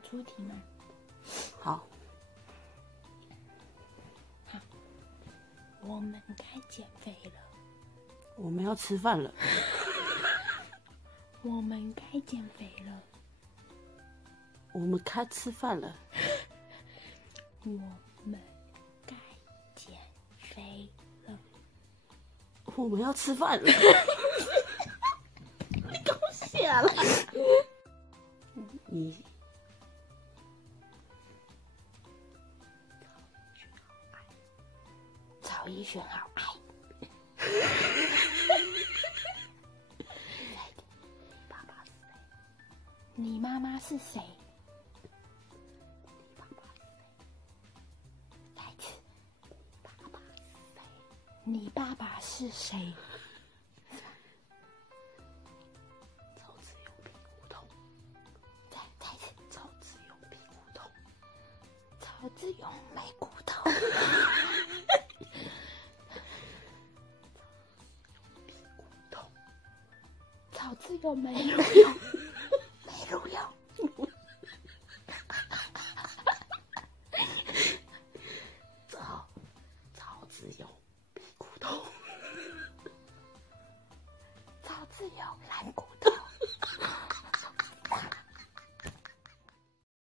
出题吗？好，好，我们该减肥了。我们要吃饭了。我们该减肥了。我们该吃饭了。我们该减肥了。我们要吃饭了。你给我写了。你曹一轩好爱。你妈妈是谁？你爸爸是谁？再一次，你爸爸是谁？超自由屁股痛。再一次，超自由屁股痛。曹志勇没骨头。屁股痛。曹志勇没有用。